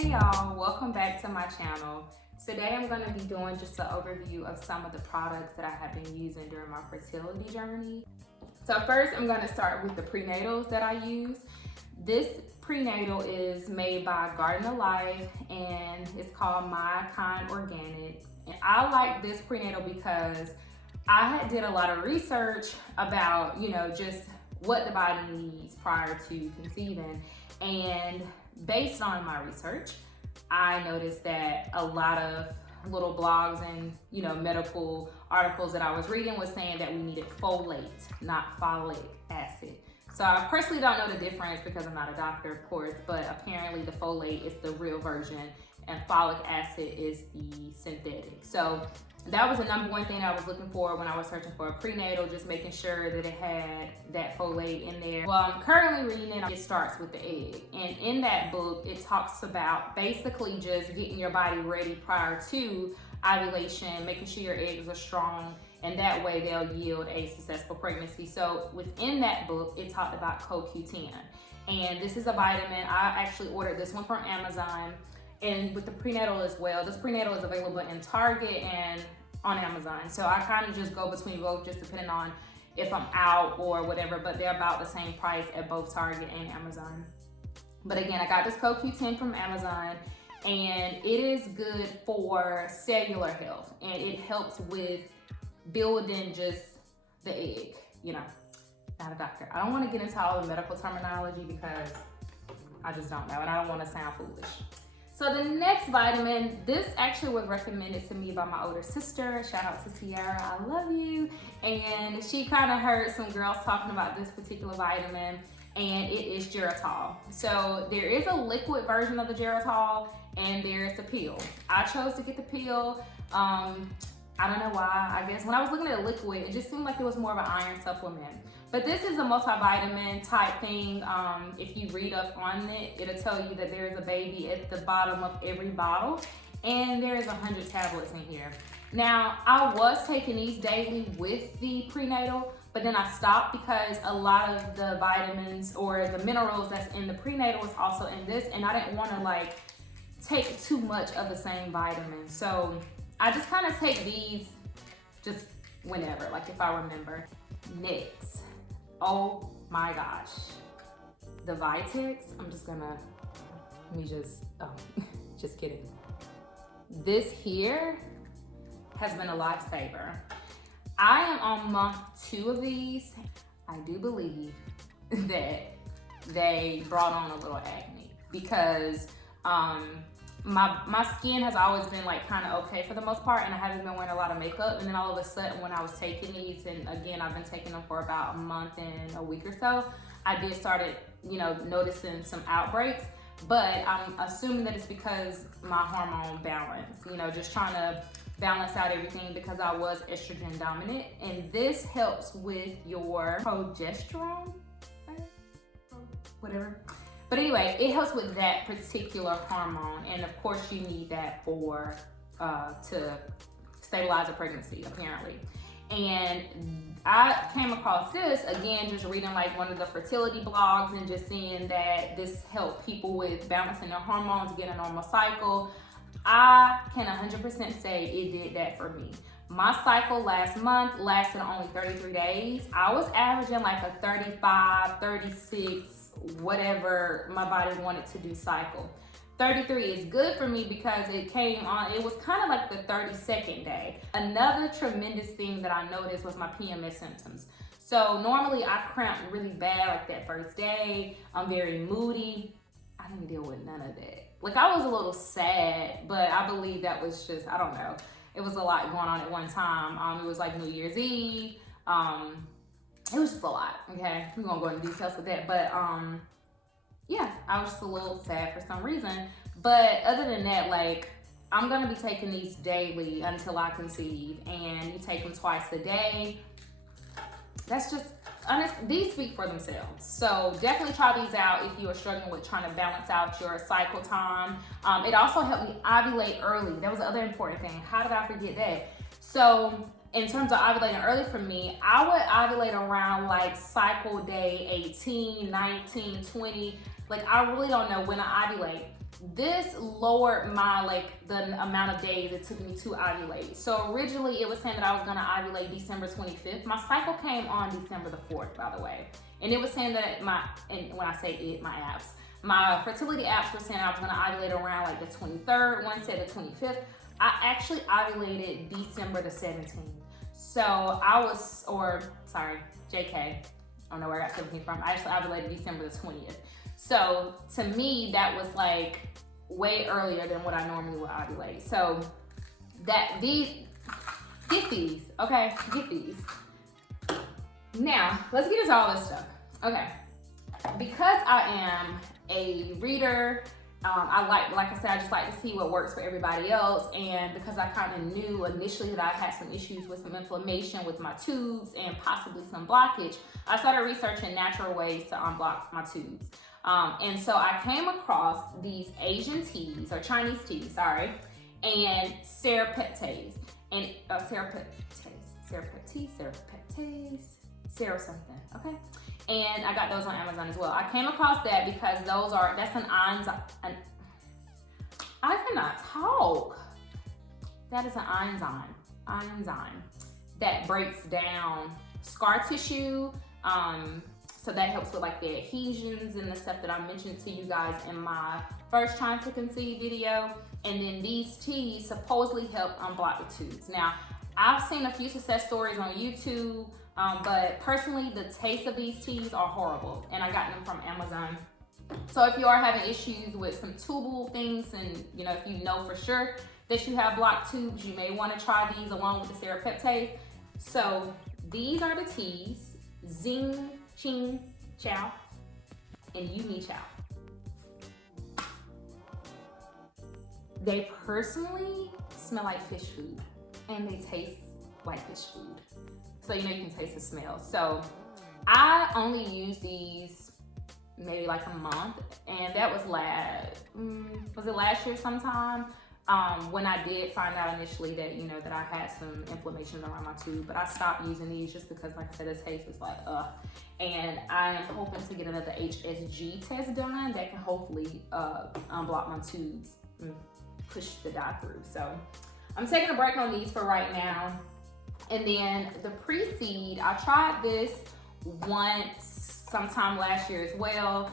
Hey y'all, welcome back to my channel. Today I'm going to be doing just an overview of some of the products that I have been using during my fertility journey. So first I'm going to start with the prenatals that I use. This prenatal is made by Garden of Life and it's called My Kind Organics. And I like this prenatal because I did a lot of research about, just what the body needs prior to conceiving. And based on my research, I noticed that a lot of little blogs and medical articles that I was reading was saying that we needed folate, not folic acid. So I personally don't know the difference because I'm not a doctor, of course, but apparently the folate is the real version and folic acid is the synthetic. So that was the number one thing I was looking for when I was searching for a prenatal, just making sure that it had that folate in there. Well, I'm currently reading it. It starts with the egg. And in that book, it talks about basically just getting your body ready prior to ovulation, making sure your eggs are strong, and that way they'll yield a successful pregnancy. So within that book, it talked about CoQ10. And this is a vitamin. I actually ordered this one from Amazon. And with the prenatal as well, this prenatal is available in Target and on Amazon. So I kind of just go between both just depending on if I'm out or whatever, but they're about the same price at both Target and Amazon. But again, I got this CoQ10 from Amazon and it is good for cellular health and it helps with building just the egg, not a doctor. I don't want to get into all the medical terminology because I just don't know and I don't want to sound foolish. So the next vitamin, this actually was recommended to me by my older sister. Shout out to Sierra, I love you. And she kind of heard some girls talking about this particular vitamin and it is Geritol. So there is a liquid version of the Geritol and there's the pill. I chose to get the pill. I don't know why. I guess when I was looking at the liquid, it just seemed like it was more of an iron supplement. But this is a multivitamin type thing. If you read up on it, it'll tell you that there is a baby at the bottom of every bottle and there's 100 tablets in here. Now, I was taking these daily with the prenatal, but then I stopped because a lot of the vitamins or the minerals that's in the prenatal is also in this and I didn't want to take too much of the same vitamin. So I just kind of take these just whenever, if I remember. Next. Oh my gosh, the Vitex, just kidding. This here has been a lifesaver. I am on month 2 of these. I do believe that they brought on a little acne because my skin has always been kind of okay for the most part and I haven't been wearing a lot of makeup, and then all of a sudden when I was taking these, and again I've been taking them for about a month and a week or so, I did started noticing some outbreaks, but I'm assuming that it's because my hormone balance, just trying to balance out everything because I was estrogen dominant, and this helps with your progesterone, whatever. But anyway, it helps with that particular hormone, and of course you need that for to stabilize a pregnancy, apparently. And I came across this, again, just reading one of the fertility blogs and just seeing that this helped people with balancing their hormones, get a normal cycle. I can 100% say it did that for me. My cycle last month lasted only 33 days. I was averaging a 35, 36, whatever my body wanted to do cycle. 33 is good for me because it came on, it was kind of the 32nd day. Another tremendous thing that I noticed was my PMS symptoms. So normally I cramp really bad that first day. I'm very moody. I didn't deal with none of that. I was a little sad, but I believe that was just, I don't know. It was a lot going on at one time. It was New Year's Eve. It was just a lot, okay? We're gonna go into details with that, but yeah, I was just a little sad for some reason. But other than that, I'm gonna be taking these daily until I conceive, and you take them twice a day. That's just, honest, these speak for themselves. So definitely try these out if you are struggling with trying to balance out your cycle time. It also helped me ovulate early. That was the other important thing. How did I forget that? So in terms of ovulating early for me, I would ovulate around cycle day 18, 19, 20. I really don't know when I ovulate. this lowered my, like, the amount of days it took me to ovulate. So originally it was saying that I was gonna ovulate December 25th. My cycle came on December the 4th, by the way. And it was saying that and when I say it, my fertility apps were saying I was gonna ovulate around like the 23rd, one said the 25th. I actually ovulated December the 17th. So JK, I don't know where I got 17 from. I actually ovulated December the 20th. So to me, that was like way earlier than what I normally would ovulate. So get these, okay? Get these. Now, let's get into all this stuff. Okay, because I am a reader, like I said, I just like to see what works for everybody else. And because I kind of knew initially that I had some issues with some inflammation with my tubes and possibly some blockage, I started researching natural ways to unblock my tubes. And so I came across these Asian teas, or Chinese teas, sorry, and Serrapeptase, and Serra something, okay? And I got those on Amazon as well. I came across that because that's an enzyme. I cannot talk. That is an enzyme that breaks down scar tissue. So that helps with like the adhesions and the stuff that I mentioned to you guys in my first trying to conceive video. And then these teas supposedly help unblock the tubes. Now, I've seen a few success stories on YouTube, but personally, the taste of these teas are horrible, and I got them from Amazon. So if you are having issues with some tubal things, and if you know for sure that you have blocked tubes, you may want to try these along with the Serrapeptase. So these are the teas: Xing, Qing, Chow, and Yumi Chow. They personally smell like fish food, and they taste like fish food. So you can taste the smell. So I only use these maybe like a month, and that was last year sometime, when I did find out initially that that I had some inflammation around my tube. But I stopped using these just because, like I said, the taste was like and I am hoping to get another HSG test done that can hopefully unblock my tubes and push the dye through. So I'm taking a break on these for right now. And then the pre-seed, I tried this once sometime last year as well.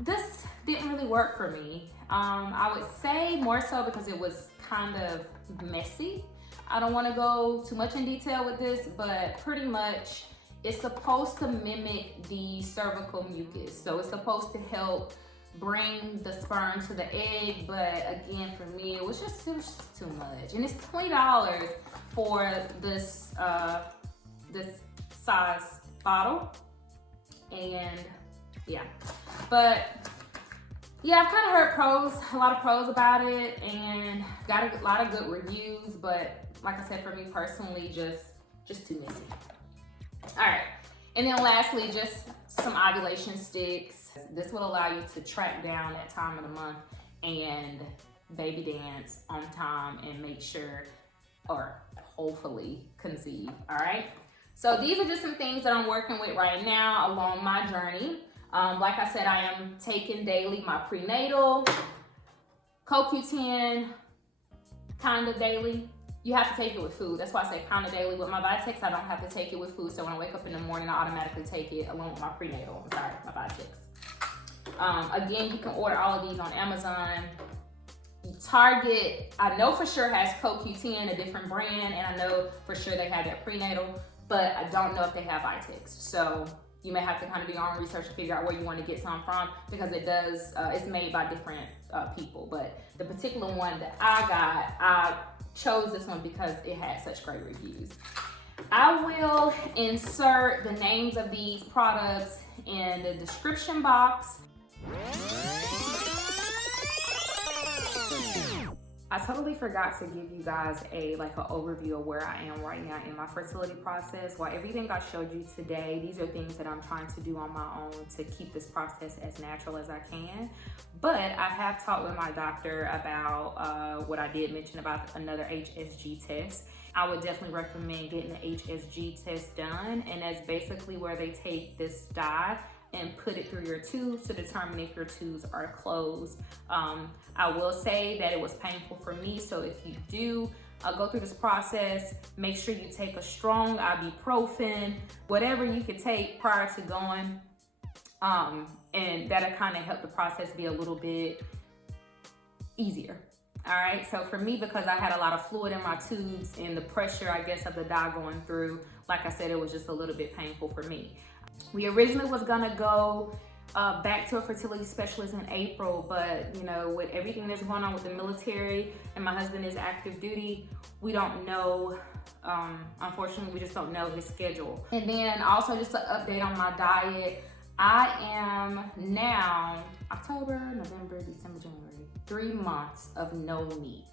This didn't really work for me. I would say more so because it was kind of messy. I don't want to go too much in detail with this, but pretty much it's supposed to mimic the cervical mucus. So it's supposed to help bring the sperm to the egg, but again, for me, it was just too much. And it's $20 for this size bottle, and but I've kind of heard a lot of pros about it, and got a lot of good reviews, but like I said, for me personally, just too messy. All right, and then lastly, just some ovulation sticks. This will allow you to track down that time of the month and baby dance on time and make sure, or hopefully conceive. All right, so these are just some things that I'm working with right now along my journey. Like I said, I am taking daily my prenatal CoQ10, kind of daily. You have to take it with food. That's why I say kind of daily. With my Vitex, I don't have to take it with food. So when I wake up in the morning, I automatically take it along with my prenatal. I'm sorry, my Vitex. Again, you can order all of these on Amazon. Target, I know for sure, has CoQ10, a different brand, and I know for sure they have that prenatal, but I don't know if they have Vitex. So you may have to kind of do your own research to figure out where you want to get some from, because it does, it's made by different people. But the particular one that I got, I chose this one because it had such great reviews. I will insert the names of these products in the description box. I totally forgot to give you guys an overview of where I am right now in my fertility process. While everything I showed you today, these are things that I'm trying to do on my own to keep this process as natural as I can. But I have talked with my doctor about what I did mention about another HSG test. I would definitely recommend getting the HSG test done, and that's basically where they take this dye and put it through your tubes to determine if your tubes are closed. I will say that it was painful for me, so if you do go through this process, make sure you take a strong ibuprofen, whatever you could take prior to going, and that'll kind of help the process be a little bit easier. All right, so for me, because I had a lot of fluid in my tubes and the pressure, I guess, of the dye going through, like I said, it was just a little bit painful for me. We originally was gonna go back to a fertility specialist in April, but you know, with everything that's going on with the military and my husband is active duty, we don't know, unfortunately, we just don't know his schedule. And then also just an update on my diet. I am now October, November, December, January, 3 months of no meat.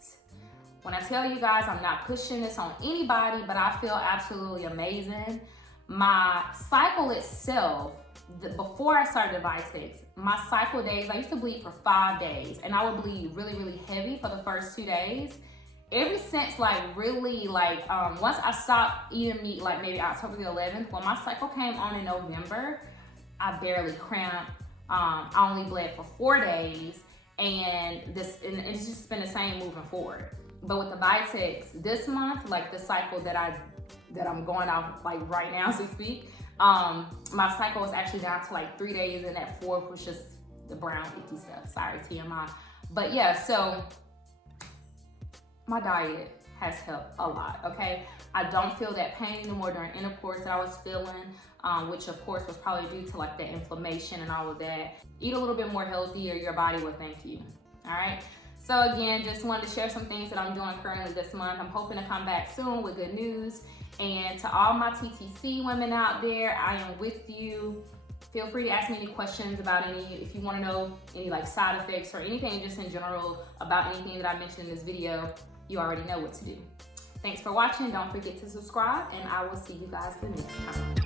When I tell you guys, I'm not pushing this on anybody, but I feel absolutely amazing. My cycle itself, before I started the Vitex, my cycle days, I used to bleed for 5 days, and I would bleed really, really heavy for the first 2 days. Ever since once I stopped eating meat, like maybe October the 11th, when my cycle came on in November, I barely cramped. I only bled for 4 days, and it's just been the same moving forward. But with the Vitex this month, like the cycle that I'm going off like right now as we speak, my cycle was actually down to like 3 days, and that 4th was just the brown icky stuff. Sorry, TMI. But yeah, so my diet has helped a lot, okay? I don't feel that pain anymore during intercourse that I was feeling, which of course was probably due to like the inflammation and all of that. Eat a little bit more healthy or your body will thank you, all right? So again, just wanted to share some things that I'm doing currently this month. I'm hoping to come back soon with good news. And to all my TTC women out there, I am with you. Feel free to ask me any questions about if you want to know any like side effects or anything just in general about anything that I mentioned in this video, you already know what to do. Thanks for watching. Don't forget to subscribe, and I will see you guys the next time.